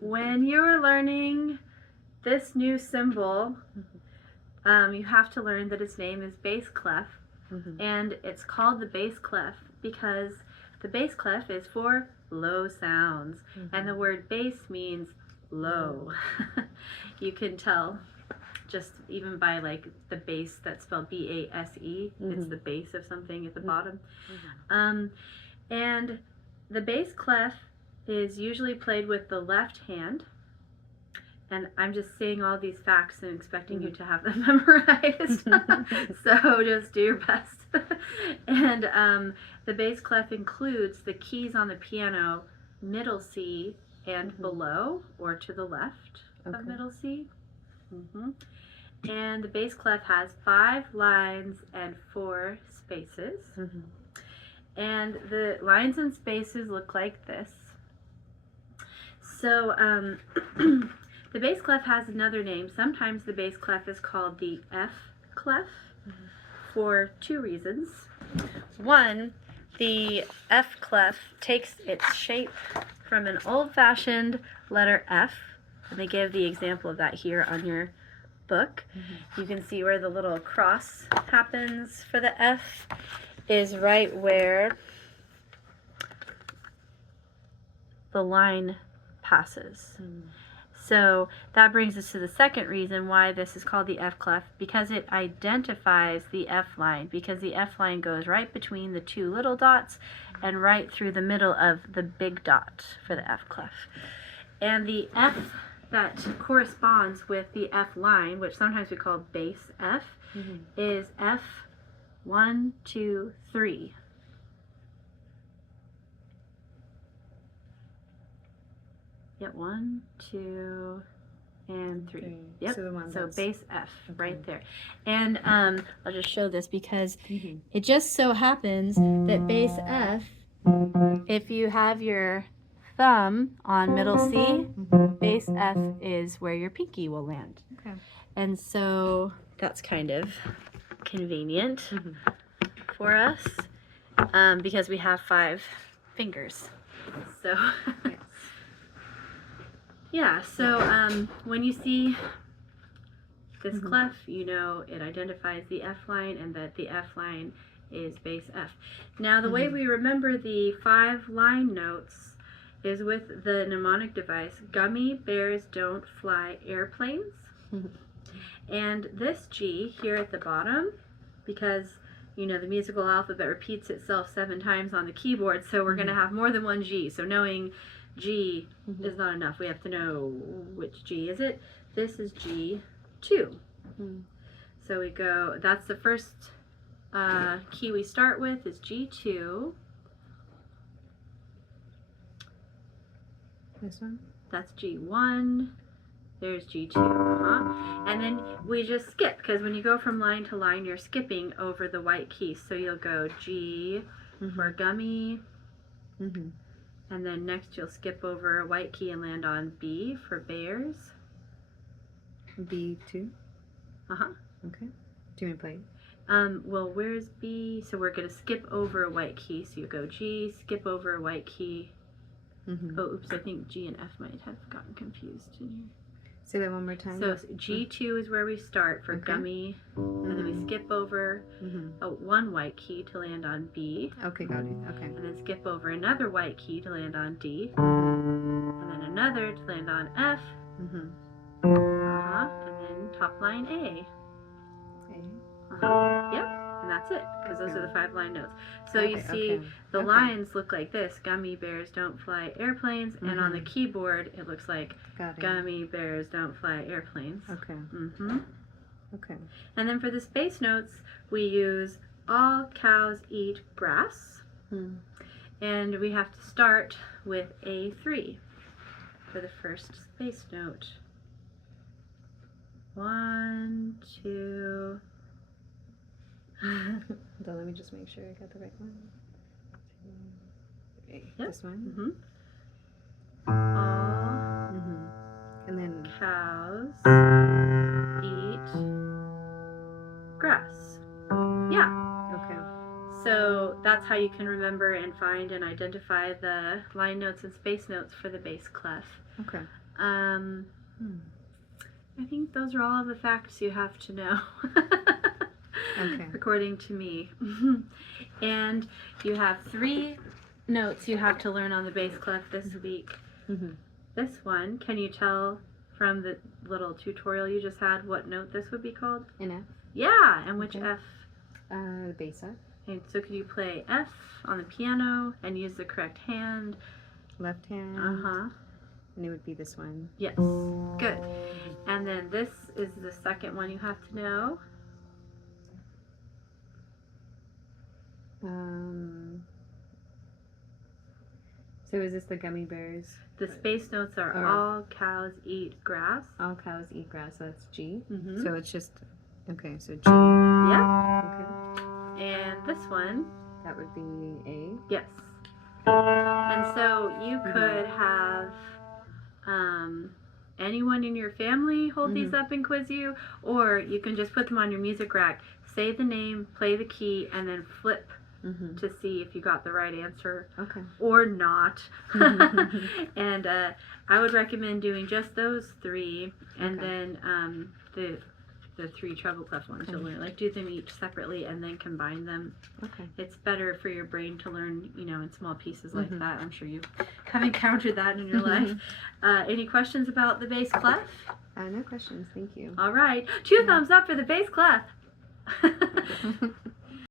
when you're learning this new symbol, you have to learn that its name is bass clef, and it's called the bass clef because the bass clef is for low sounds, and the word bass means low. You can tell just even by like the base that's spelled B-A-S-E, it's the base of something at the bottom. And the bass clef is usually played with the left hand. And I'm just saying all these facts and expecting you to have them memorized. So just do your best. And the bass clef includes the keys on the piano, middle C and below, or to the left of middle C. And the bass clef has 5 lines and 4 spaces. And the lines and spaces look like this. So the bass clef has another name. Sometimes the bass clef is called the F clef for 2 reasons. One, the F clef takes its shape from an old-fashioned letter F, and they give the example of that here on your book. You can see where the little cross happens for the F is right where the line passes. So that brings us to the second reason why this is called the F clef, because it identifies the F line, because the F line goes right between the 2 little dots and right through the middle of the big dot for the F clef. And the F that corresponds with the F line, which sometimes we call bass F, is F 1, 2, 3. Yep, 1, 2, and 3. Yep, so bass F right there. And I'll just show this because it just so happens that bass F, if you have your thumb on middle C, bass F is where your pinky will land. And so that's kind of convenient for us because we have 5 fingers. So yeah, so when you see this clef, you know it identifies the F line and that the F line is bass F. Now the way we remember the 5 line notes is with the mnemonic device, Gummy Bears Don't Fly Airplanes. And this G here at the bottom, because you know the musical alphabet repeats itself 7 times on the keyboard, so we're going to have more than one G. So knowing G is not enough. We have to know which G is it. This is G2. So we go, that's the first key we start with is G2. This one? That's G1. There's G2. And then we just skip, because when you go from line to line, you're skipping over the white keys. So you'll go G for gummy. And then next you'll skip over a white key and land on B for bears. B2? Okay. Do you want to play? Well, where's B? So we're going to skip over a white key. So you go G, skip over a white key. Oh, oops, I think G and F might have gotten confused in here. Say that one more time. So G2 is where we start for gummy, and then we skip over one white key to land on B. Okay, got it. Okay. And then skip over another white key to land on D. And then another to land on F. And then top line A. Yep, and that's it, because those are the 5 line notes. So you see the lines look like this. Gummy bears don't fly airplanes, and on the keyboard it looks like gummy bears don't fly airplanes. Okay. And then for the space notes, we use all cows eat grass. And we have to start with A3 for the first space note. 1, 2. So let me just make sure I got the right one. 2, 3. Yep. This one. All and then cows eat grass. Yeah. Okay. So that's how you can remember and find and identify the line notes and space notes for the bass clef. Okay. I think those are all the facts you have to know. Okay. According to me. And you have 3 notes you have to learn on the bass clef this week. Mm-hmm. This one, can you tell from the little tutorial you just had what note this would be called? An F. Yeah, and which Okay. F? The bass F. And so could you play F on the piano and use the correct hand? Left hand. Uh-huh. And it would be this one. Yes. Good. And then this is the second one you have to know. So is this the gummy bears? The space notes are Or- all cows eat grass. All cows eat grass, so that's G. Mm-hmm. So it's just, okay, so G. Yep. Okay. And this one, That would be A. yes. And so you could have anyone in your family hold these up and quiz you, or you can just put them on your music rack, say the name, play the key, and then flip to see if you got the right answer Okay. or not. And I would recommend doing just those 3, and Okay. then the 3 treble clef ones you'll learn. Like, do them each separately and then combine them. Okay. It's better for your brain to learn, in small pieces like that. I'm sure you have encountered that in your life. Any questions about the bass clef? No questions, thank you. All right. 2 thumbs up for the bass clef.